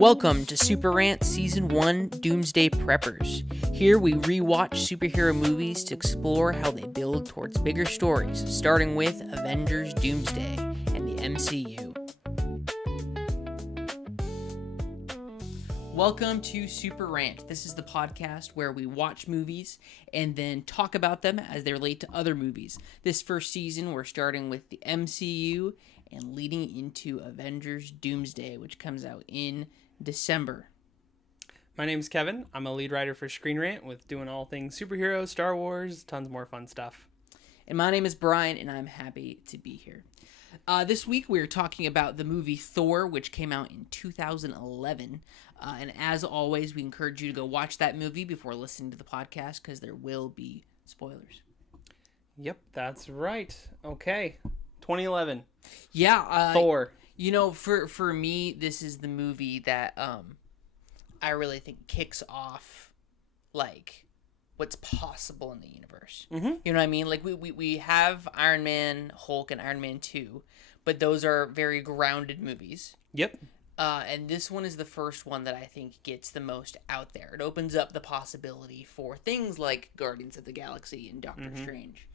Welcome to Super Rant Season 1 Doomsday Preppers. Here we rewatch superhero movies to explore how they build towards bigger stories, starting with Avengers Doomsday and the MCU. Welcome to Super Rant. This is the podcast where we watch movies and then talk about them as they relate to other movies. This first season, we're starting with the MCU and leading into Avengers Doomsday, which comes out in December. My name's Kevin. I'm a lead writer for Screen Rant with doing all things superheroes, Star Wars, tons more fun stuff. And my name is Brian, and I'm happy to be here. This week we're talking about the movie Thor, which came out in 2011. And as always, we encourage you to go watch that movie before listening to the podcast because there will be spoilers. Yep, that's right. Okay, 2011. Yeah. Thor. You know, for me, this is the movie that I really think kicks off, like, what's possible in the universe. Mm-hmm. You know what I mean? Like, we have Iron Man, Hulk, and Iron Man 2, but those are very grounded movies. Yep. And this one is the first one that I think gets the most out there. It opens up the possibility for things like Guardians of the Galaxy and Doctor Strange.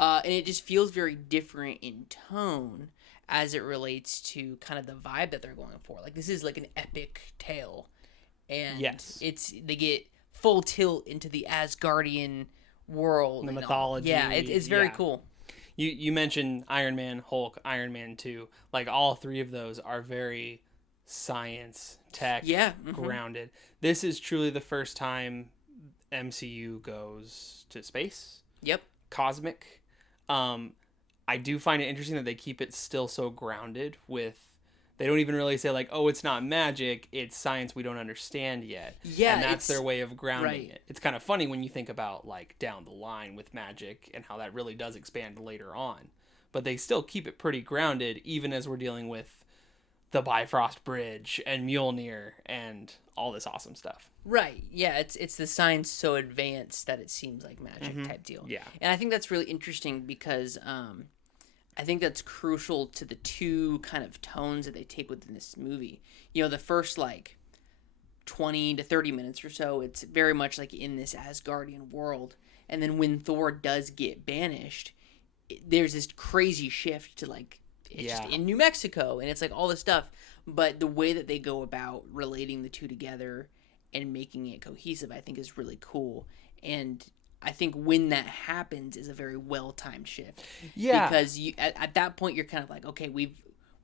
And it just feels very different in tone as it relates to kind of the vibe that they're going for. Like, this is like an epic tale. And yes, they get full tilt into the Asgardian world. The mythology. Yeah, it's very cool. You mentioned Iron Man, Hulk, Iron Man 2. Like, all three of those are very science, tech, grounded. This is truly the first time MCU goes to space. Yep. Cosmic. I do find it interesting that they keep it still so grounded with, they don't even really say like, oh, it's not magic, it's science we don't understand yet. Yeah. And that's their way of grounding it. It's kind of funny when you think about like down the line with magic and how that really does expand later on. But they still keep it pretty grounded even as we're dealing with the Bifrost Bridge and Mjolnir and all this awesome stuff. Right. Yeah, it's the science so advanced that it seems like magic type deal. Yeah. And I think that's really interesting because I think that's crucial to the two kind of tones that they take within this movie. You know, the first like 20 to 30 minutes or so, it's very much like in this Asgardian world. And then when Thor does get banished, there's this crazy shift to like it's just in New Mexico and it's like all this stuff. But the way that they go about relating the two together and making it cohesive, I think is really cool. And I think when that happens is a very well-timed shift. Yeah. Because at that point you're kind of like, okay, we've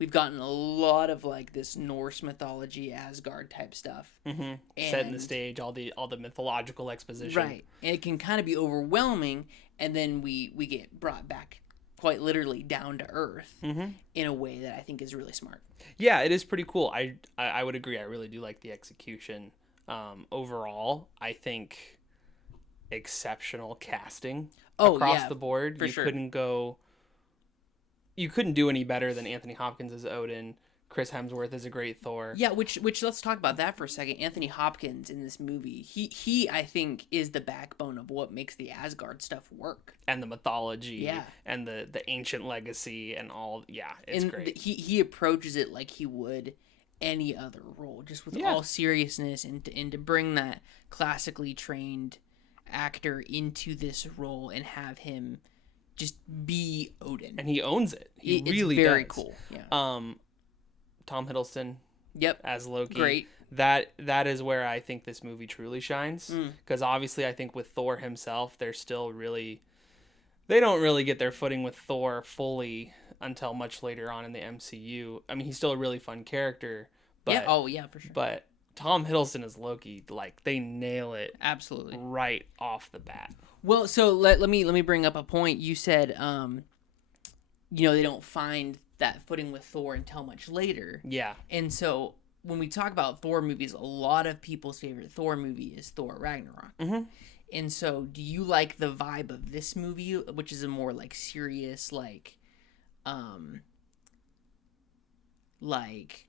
gotten a lot of like this Norse mythology, Asgard type stuff. Mm-hmm. Setting the stage, all the mythological exposition. Right. And it can kind of be overwhelming, and then we get brought back quite literally down to earth in a way that I think is really smart. Yeah, it is pretty cool. I would agree. I really do like the execution. Overall, I think exceptional casting across the board. For sure. You couldn't do any better than Anthony Hopkins as Odin. Chris Hemsworth is a great Thor. Yeah, which let's talk about that for a second. Anthony Hopkins in this movie, he I think is the backbone of what makes the Asgard stuff work. And the mythology and the ancient legacy and all. Yeah, it's great. He approaches it like he would any other role, just with all seriousness, and to bring that classically trained actor into this role and have him just be Odin. And he owns it. He really does. It's very cool. Yeah. Tom Hiddleston. Yep. As Loki. Great. That is where I think this movie truly shines. Because obviously I think with Thor himself, they don't really get their footing with Thor fully until much later on in the MCU. I mean, he's still a really fun character. But, for sure. But Tom Hiddleston as Loki, like, they nail it. Absolutely. Right off the bat. Well, so let me bring up a point. You said, they don't find that footing with Thor until much later. Yeah. And so when we talk about Thor movies, a lot of people's favorite Thor movie is Thor Ragnarok. Mm-hmm. And so do you like the vibe of this movie, which is a more like serious, like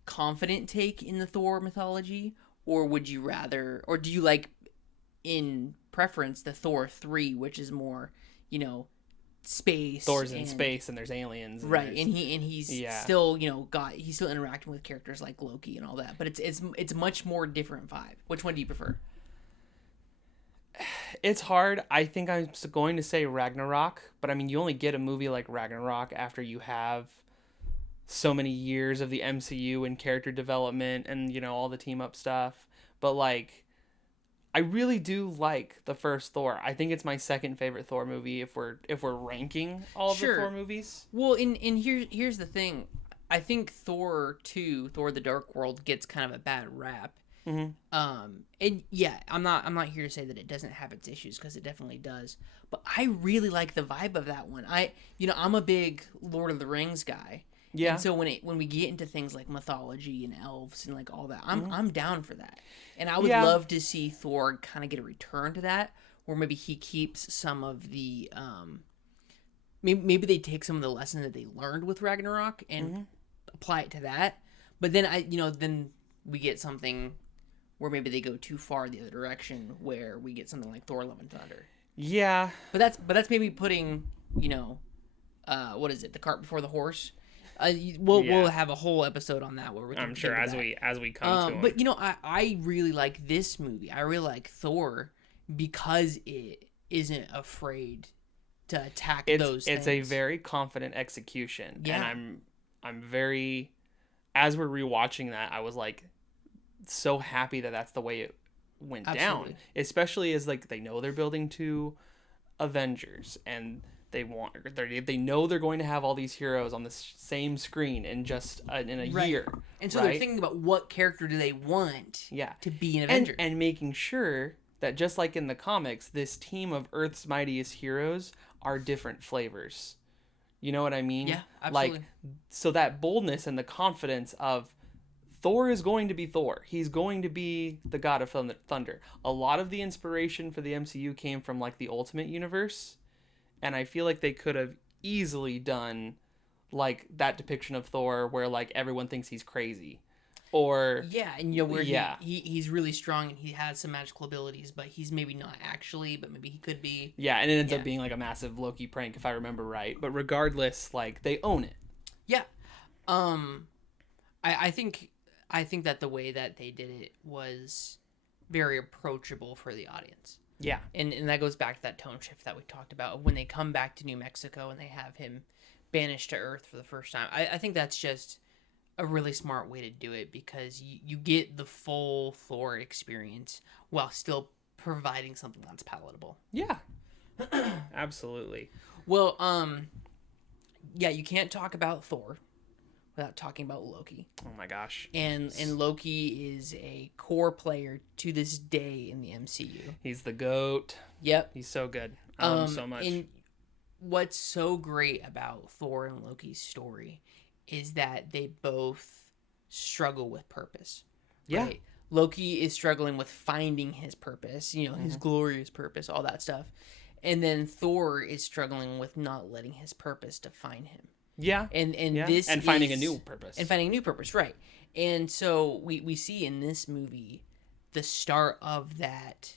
confident take in the Thor mythology? Or would you rather, or do you like in preference the Thor 3, which is more, space. Thor's in space and there's aliens. And he's yeah. still, he's still interacting with characters like Loki and all that. But it's much more different vibe. Which one do you prefer? It's hard. I think I'm going to say Ragnarok, but I mean, you only get a movie like Ragnarok after you have so many years of the MCU and character development and, all the team up stuff. But like, I really do like the first Thor. I think it's my second favorite Thor movie if we're ranking all of the Thor movies. Well, here's the thing. I think Thor 2, Thor the Dark World, gets kind of a bad rap. Mm-hmm. And yeah, I'm not here to say that it doesn't have its issues, because it definitely does. But I really like the vibe of that one. I'm a big Lord of the Rings guy. Yeah. And so when we get into things like mythology and elves and like all that, I'm down for that. And I would love to see Thor kind of get a return to that, where maybe he keeps some of the maybe they take some of the lessons that they learned with Ragnarok and apply it to that. But then then we get something where maybe they go too far the other direction, where we get something like Thor: Love and Thunder. Yeah. But that's maybe putting, what is it? The cart before the horse. We'll have a whole episode on that where we can I'm sure as we come to it. But I really like this movie. I really like Thor because it isn't afraid to attack those things. It's a very confident execution. Yeah. And I'm very, as we're rewatching that, I was like so happy that that's the way it went down. Especially as like they know they're building to Avengers, and they know they're going to have all these heroes on the same screen in just in a year. And so they're thinking about what character do they want to be an Avenger. And making sure that just like in the comics, this team of Earth's mightiest heroes are different flavors. You know what I mean? Yeah, absolutely. Like, so that boldness and the confidence of Thor is going to be Thor. He's going to be the god of thunder. A lot of the inspiration for the MCU came from like the Ultimate Universe. And I feel like they could have easily done like that depiction of Thor where like everyone thinks he's crazy. Or where he's really strong and he has some magical abilities, but he's maybe not actually, but maybe he could be. Yeah, and it ends up being like a massive Loki prank if I remember right. But regardless, like they own it. Yeah. I think that the way that they did it was very approachable for the audience. Yeah. And that goes back to that tone shift that we talked about when they come back to New Mexico and they have him banished to Earth for the first time. I think that's just a really smart way to do it, because you get the full Thor experience while still providing something that's palatable. Yeah. Absolutely. Well, you can't talk about Thor without talking about Loki. Oh my gosh. And Loki is a core player to this day in the MCU. He's the GOAT. Yep. He's so good. I love him so much. And what's so great about Thor and Loki's story is that they both struggle with purpose. Yeah. Right? Loki is struggling with finding his purpose, his glorious purpose, all that stuff. And then Thor is struggling with not letting his purpose define him. Yeah. And finding a new purpose. And finding a new purpose, right. And so we see in this movie the start of that,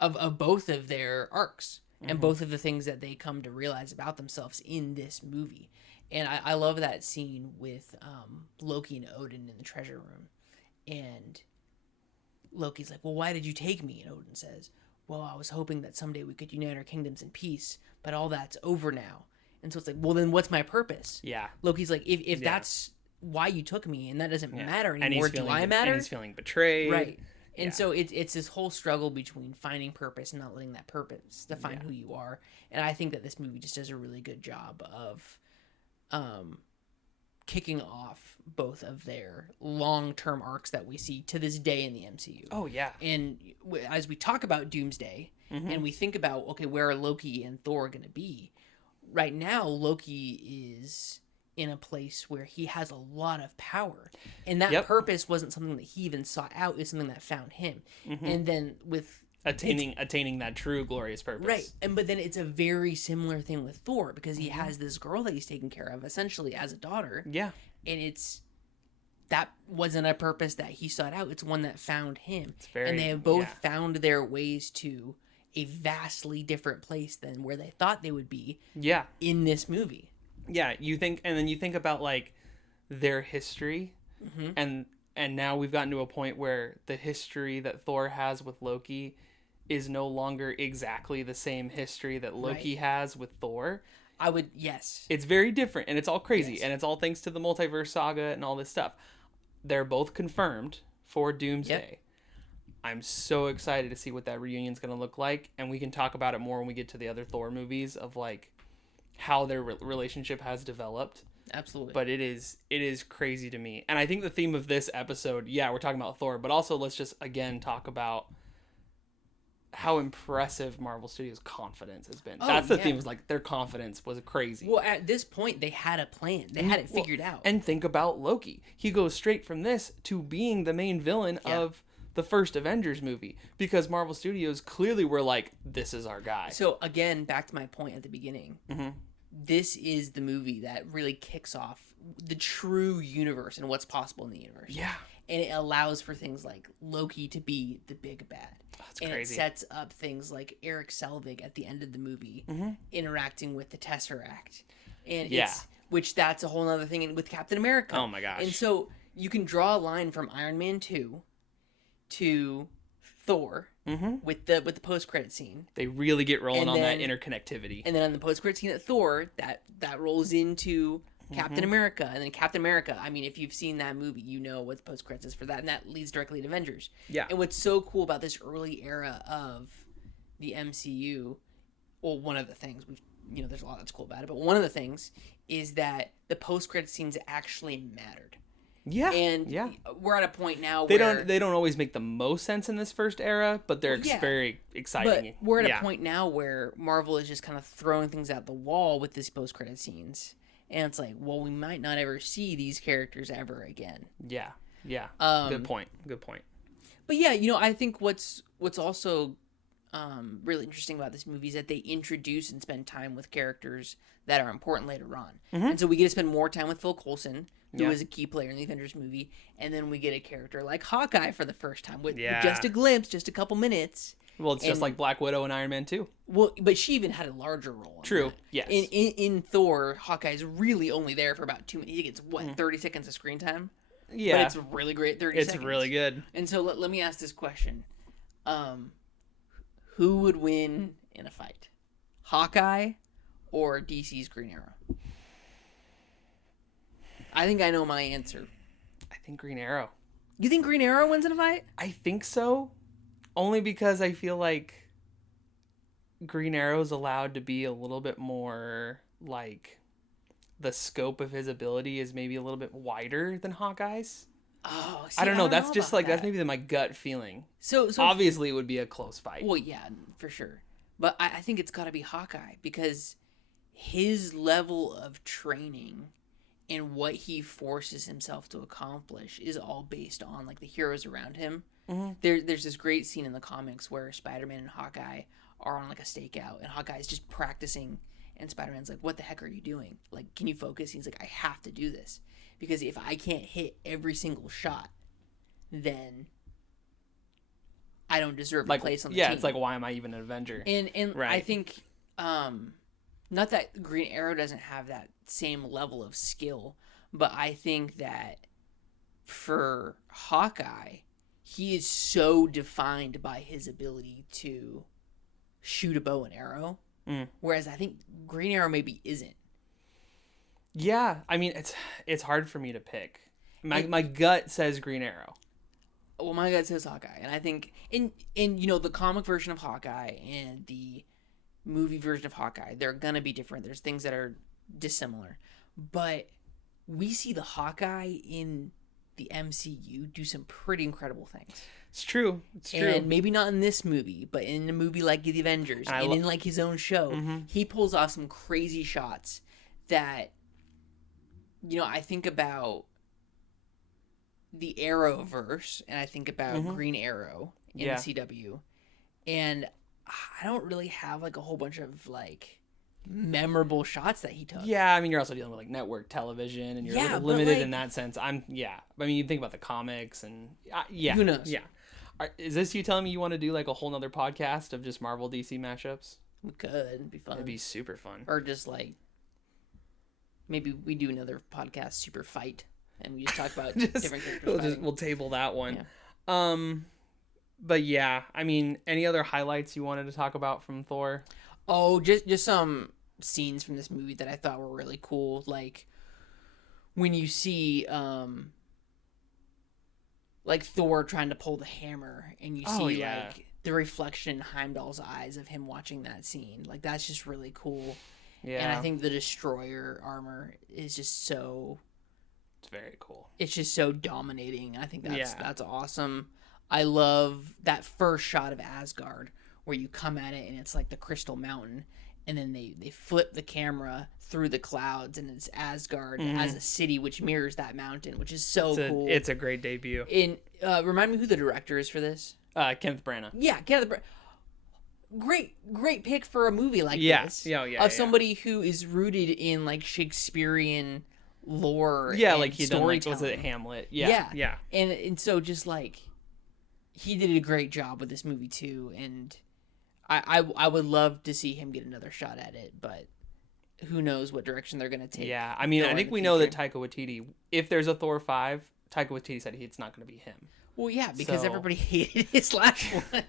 of both of their arcs and both of the things that they come to realize about themselves in this movie. And I love that scene with Loki and Odin in the treasure room. And Loki's like, well, why did you take me? And Odin says, well, I was hoping that someday we could unite our kingdoms in peace, but all that's over now. And so it's like, well, then what's my purpose? Yeah. Loki's like, if that's why you took me and that doesn't matter anymore, do I matter? And he's feeling betrayed. Right. And so it's this whole struggle between finding purpose and not letting that purpose define who you are. And I think that this movie just does a really good job of kicking off both of their long-term arcs that we see to this day in the MCU. Oh, yeah. And as we talk about Doomsday and we think about, okay, where are Loki and Thor going to be? Right now, Loki is in a place where he has a lot of power. And that purpose wasn't something that he even sought out. It's something that found him. And then with... Attaining that true glorious purpose. Right. But then it's a very similar thing with Thor, because he has this girl that he's taking care of, essentially as a daughter. Yeah. And that wasn't a purpose that he sought out. It's one that found him. And they have both found their ways to a vastly different place than where they thought they would be. Yeah. In this movie. Yeah, you think about like their history, and now we've gotten to a point where the history that Thor has with Loki is no longer exactly the same history that Loki has with Thor. Yes. It's very different, and it's all crazy, and it's all thanks to the multiverse saga and all this stuff. They're both confirmed for Doomsday. Yep. I'm so excited to see what that reunion's going to look like, and we can talk about it more when we get to the other Thor movies of like how their relationship has developed. Absolutely. But it is crazy to me. And I think the theme of this episode, we're talking about Thor, but also let's just again talk about how impressive Marvel Studios' confidence has been. That's the theme, was like their confidence was crazy. Well, at this point they had a plan. They had it figured out. And think about Loki. He goes straight from this to being the main villain of the first Avengers movie, because Marvel Studios clearly were like, this is our guy. So again, back to my point at the beginning. This is the movie that really kicks off the true universe and what's possible in the universe. Yeah. And it allows for things like Loki to be the big bad. That's and crazy. It sets up things like Eric Selvig at the end of the movie interacting with the Tesseract. And which that's a whole other thing with Captain America. Oh my gosh. And so you can draw a line from Iron Man 2 to Thor with the post-credit scene. They really get rolling on that interconnectivity. And then on the post-credit scene at Thor, that rolls into Captain America. And then Captain America, I mean, if you've seen that movie, you know what the post-credits is for that. And that leads directly to Avengers. Yeah. And what's so cool about this early era of the MCU, well, one of the things, there's a lot that's cool about it, but one of the things is that the post-credit scenes actually mattered. Yeah, and we're at a point now they where they don't always make the most sense in this first era, but they're very exciting. But we're at a point now where Marvel is just kind of throwing things at the wall with these post-credit scenes, and it's like, well, we might not ever see these characters ever again. Yeah. Good point. But I think what's also really interesting about this movie is that they introduce and spend time with characters that are important later on, and so we get to spend more time with Phil Coulson, who is a key player in the Avengers movie, and then we get a character like Hawkeye for the first time with just a glimpse, just a couple minutes. Well, it's just like Black Widow and Iron Man 2. Well, but she even had a larger role. True. Yes. In Thor, Hawkeye's really only there for about 2 minutes. He gets 30 seconds of screen time. Yeah. But it's really great 30 seconds. It's really good. And so let me ask this question. Who would win in a fight? Hawkeye or DC's Green Arrow? I think I know my answer. I think Green Arrow. You think Green Arrow wins in a fight? I think so. Only because I feel like Green Arrow's allowed to be a little bit more, like, the scope of his ability is maybe a little bit wider than Hawkeye's. Oh, see, I don't know. That's just like, that. That's maybe my gut feeling. So obviously it would be a close fight. Well, yeah, for sure. But I think it's got to be Hawkeye, because his level of training and what he forces himself to accomplish is all based on like the heroes around him. There's this great scene in the comics where Spider-Man and Hawkeye are on like a stakeout, and Hawkeye's just practicing, and Spider-Man's like, "What the heck are you doing? Like, can you focus?" He's like, "I have to do this, because if I can't hit every single shot, then I don't deserve a place on the team." Yeah, it's like, why am I even an Avenger? And right. I think not that Green Arrow doesn't have that same level of skill, but I think that for Hawkeye, he is so defined by his ability to shoot a bow and arrow, whereas I think Green Arrow maybe isn't. Yeah, I mean, it's hard for me to pick. My gut says Green Arrow. Well, my gut says Hawkeye, and I think in the comic version of Hawkeye and the movie version of Hawkeye, they're gonna be different. There's things that are dissimilar, but we see the Hawkeye in the MCU do some pretty incredible things. It's true. And maybe not in this movie, but in a movie like The Avengers and in like his own show, he pulls off some crazy shots that, I think about the Arrowverse, and I think about Green Arrow in the CW, and I don't really have like a whole bunch of like memorable shots that he took. Yeah, I mean, you're also dealing with like network television, and you're limited in that sense. I mean, you think about the comics, and who knows? Yeah, Is this you telling me you want to do like a whole nother podcast of just Marvel DC mashups? We could. It'd be fun. It'd be super fun. Or just like maybe we do another podcast, Super Fight, and we just talk about different characters. We'll table that one. Yeah. But yeah, I mean, any other highlights you wanted to talk about from Thor? Oh, just some scenes from this movie that I thought were really cool. Like when you see like Thor trying to pull the hammer, and you see like the reflection in Heimdall's eyes of him watching that scene. Like that's just really cool. Yeah. And I think the Destroyer armor is just so. It's very cool. It's just so dominating. I think that's awesome. I love that first shot of Asgard where you come at it and it's like the Crystal Mountain, and then they flip the camera through the clouds and it's Asgard as a city which mirrors that mountain, which is so cool. It's a great debut. Remind me who the director is for this. Kenneth Branagh. Yeah, Kenneth Branagh. Great pick for a movie like this. Of somebody who is rooted in like Shakespearean lore. Yeah, like he done like, was it Hamlet? Yeah. And so just like he did a great job with this movie too, and I would love to see him get another shot at it, but who knows what direction they're gonna take. Yeah, I mean, I think we know that Taika Waititi, if there's a Thor 5, Taika Waititi said it's not gonna be him. Well, yeah, because everybody hated his last one.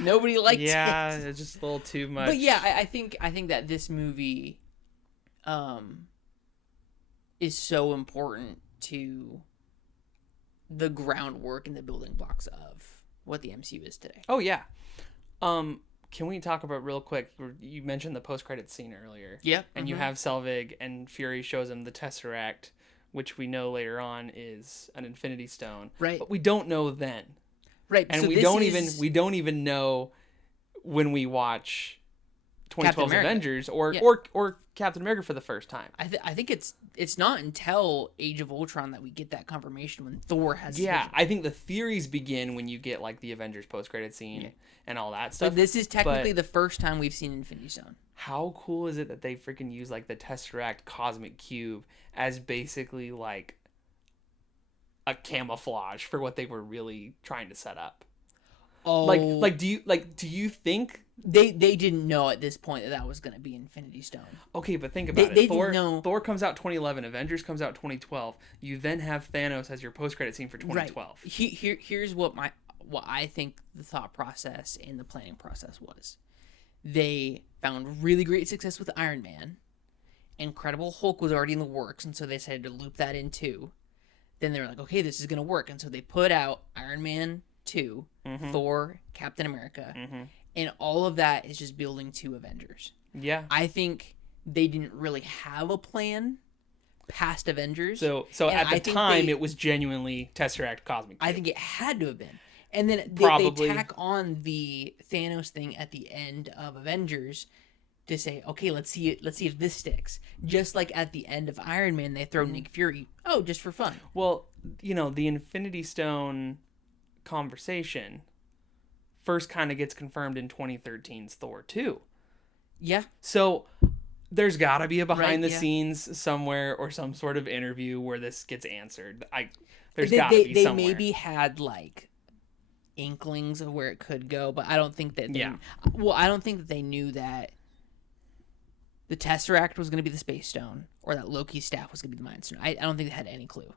Nobody liked it. Yeah, it's just a little too much. But yeah, I think that this movie is so important to the groundwork and the building blocks of what the MCU is today. Oh yeah. Can we talk about real quick? You mentioned the post-credit scene earlier. Yeah. And you have Selvig, and Fury shows him the Tesseract, which we know later on is an Infinity Stone. Right. But we don't know then. Right. And so we don't even know when we watch 2012's Avengers or Captain America for the first time. I think it's not until Age of Ultron that we get that confirmation when Thor has. Yeah, I think the theories begin when you get like the Avengers post-credit scene and all that stuff. But this is technically the first time we've seen Infinity Stone. How cool is it that they freaking use like the Tesseract Cosmic Cube as basically like a camouflage for what they were really trying to set up? Oh, like do you think they didn't know at this point that was going to be Infinity Stone? Okay, but think about it. Thor comes out 2011, Avengers comes out 2012. You then have Thanos as your post-credit scene for 2012. Right. Here's what I think the thought process and the planning process was. They found really great success with Iron Man. Incredible Hulk was already in the works, and so they decided to loop that in too. Then they were like, okay, this is going to work, and so they put out Iron Man 2, Thor, Captain America, and all of that is just building to Avengers. Yeah. I think they didn't really have a plan past Avengers. So at the time, it was genuinely Tesseract Cosmic Cube. I think it had to have been. And then they tack on the Thanos thing at the end of Avengers to say, okay, let's see if this sticks. Just like at the end of Iron Man, they throw Nick Fury, just for fun. Well, the Infinity Stone conversation first kind of gets confirmed in 2013's Thor 2. Yeah. So there's got to be a behind the scenes somewhere or some sort of interview where this gets answered. There's got to be somewhere. They maybe had like inklings of where it could go, but I don't think that I don't think that they knew that the Tesseract was going to be the Space Stone or that Loki's staff was going to be the Mind Stone. I don't think they had any clue.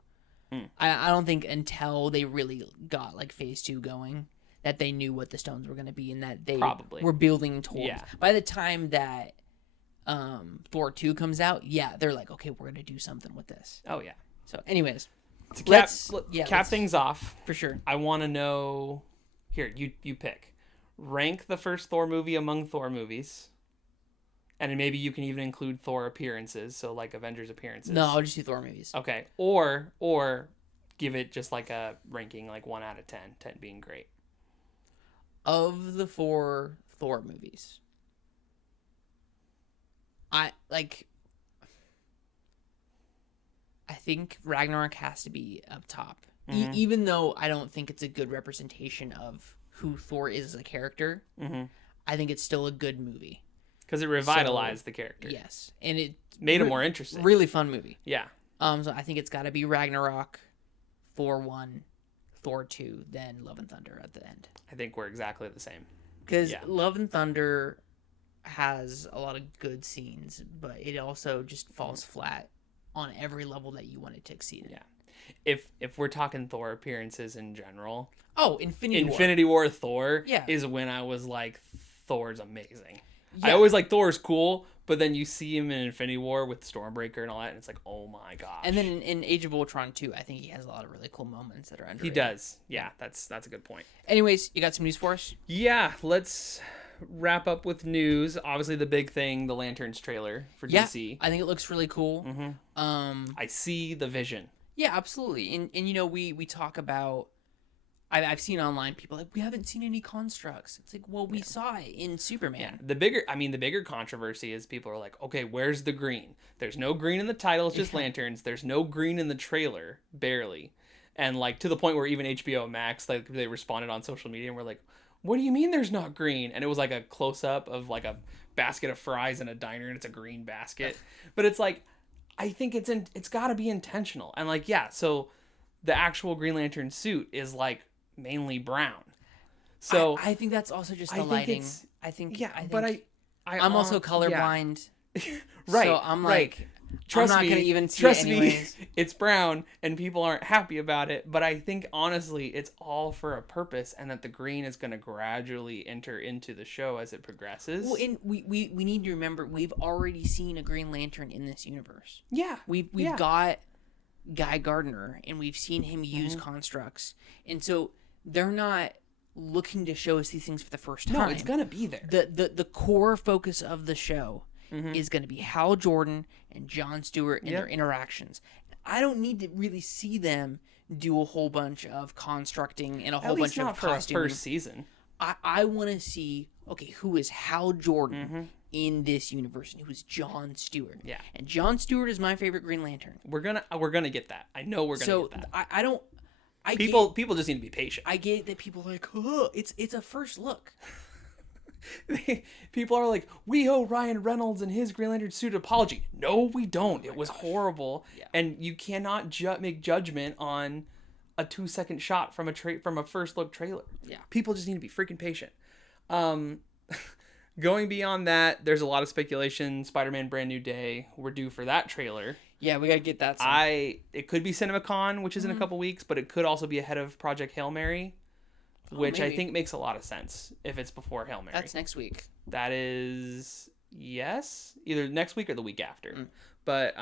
I don't think until they really got like phase 2 going that they knew what the stones were going to be and that they were building towards. Yeah. By the time that Thor 2 comes out, they're like, okay, we're going to do something with this. Oh, yeah. So anyways, to cap things off. For sure. I want to know, here, you pick. Rank the first Thor movie among Thor movies. And maybe you can even include Thor appearances, so like Avengers appearances. No, I'll just do Thor movies. Okay. Or give it just like a ranking, like 1 out of 10, 10 being great. Of the 4 Thor movies, I think Ragnarok has to be up top. Even though I don't think it's a good representation of who Thor is as a character, I think it's still a good movie. Because it revitalized the character. Yes. And it made it more interesting. Really fun movie. Yeah. So I think it's got to be Ragnarok, Thor 1, Thor 2 than Love and Thunder at the end. I think we're exactly the same. Because Love and Thunder has a lot of good scenes, but it also just falls flat on every level that you want it to exceed. Yeah. If we're talking Thor appearances in general, Infinity War Thor is when I was like, Thor's amazing. I always like Thor's cool, but then you see him in Infinity War with Stormbreaker and all that, and it's like, oh my gosh. And then in Age of Ultron 2, I think he has a lot of really cool moments that are underrated. He does. Yeah, that's a good point. Anyways, you got some news for us? Yeah, let's wrap up with news. Obviously, the big thing, the Lanterns trailer for DC. I think it looks really cool. I see the vision. Yeah, absolutely. And you know, we talk about, I've seen online people like, we haven't seen any constructs. It's like, well, we saw it in Superman. Yeah. The bigger controversy is people are like, okay, where's the green? There's no green in the title. It's just lanterns. There's no green in the trailer, barely. And like to the point where even HBO Max, like they responded on social media and were like, what do you mean there's not green? And it was like a close up of like a basket of fries in a diner, and it's a green basket. But it's like, I think it's got to be intentional. And like, yeah, so the actual Green Lantern suit is like mainly brown. So I think that's also just the lighting. I'm also colorblind. Right. So I'm right. like, Trust I'm not me, going to even see it anyways. It's brown and people aren't happy about it, but I think honestly it's all for a purpose, and that the green is going to gradually enter into the show as it progresses. Well, and we need to remember, we've already seen a Green Lantern in this universe. Yeah. We've got Guy Gardner, and we've seen him use constructs. And so they're not looking to show us these things for the first time. No, it's going to be there. The core focus of the show is going to be Hal Jordan and Jon Stewart and their interactions. I don't need to really see them do a whole bunch of constructing and a whole bunch of costuming. For a first season. I want to see, okay, who is Hal Jordan in this universe, and who's Jon Stewart? Yeah. And Jon Stewart is my favorite Green Lantern. We're gonna get that. I know we're gonna get that. People just need to be patient. I get that people are like, oh, it's a first look. People are like, we owe Ryan Reynolds and his Green Lantern suit an apology. No, we don't. It was horrible. Yeah. And you cannot make judgment on a 2-second shot from a first look trailer. Yeah. People just need to be freaking patient. Going beyond that, there's a lot of speculation. Spider-Man Brand New Day. We're due for that trailer. Yeah, we got to get that. It could be CinemaCon, which is in a couple weeks, but it could also be ahead of Project Hail Mary. Which maybe. I think makes a lot of sense if it's before Hail Mary. That's next week. That is, yes, either next week or the week after. But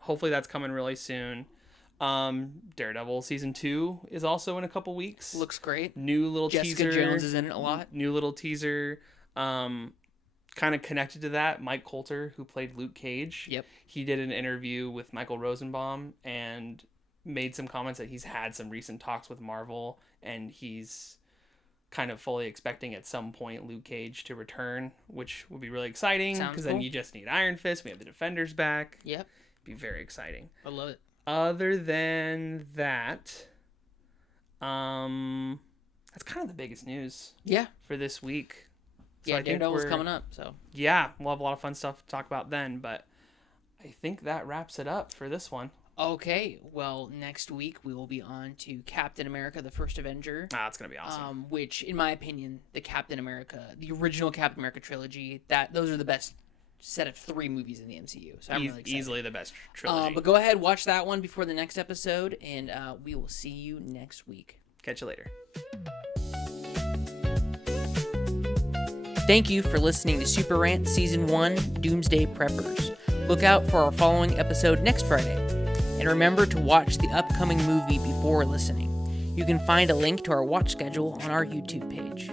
hopefully that's coming really soon. Daredevil season 2 is also in a couple weeks. Looks great. New little teaser. Jessica Jones is in it a lot. New little teaser. Kind of connected to that, Mike Coulter, who played Luke Cage. Yep. He did an interview with Michael Rosenbaum and made some comments that he's had some recent talks with Marvel, and he's kind of fully expecting at some point Luke Cage to return, which would be really exciting, because then you just need Iron Fist. We have the Defenders back. Yep. Be very exciting. I love it. Other than that, that's kind of the biggest news. Yeah. For this week. So yeah, Daredevil's coming up, so. Yeah, we'll have a lot of fun stuff to talk about then, but I think that wraps it up for this one. Okay, well, next week we will be on to Captain America, the First Avenger. That's going to be awesome. Which, in my opinion, the original Captain America trilogy, those are the best set of 3 movies in the MCU. So I'm really excited. Easily the best trilogy. But go ahead, watch that one before the next episode, and we will see you next week. Catch you later. Thank you for listening to Super Rant Season 1 Doomsday Preppers. Look out for our following episode next Friday. And remember to watch the upcoming movie before listening. You can find a link to our watch schedule on our YouTube page.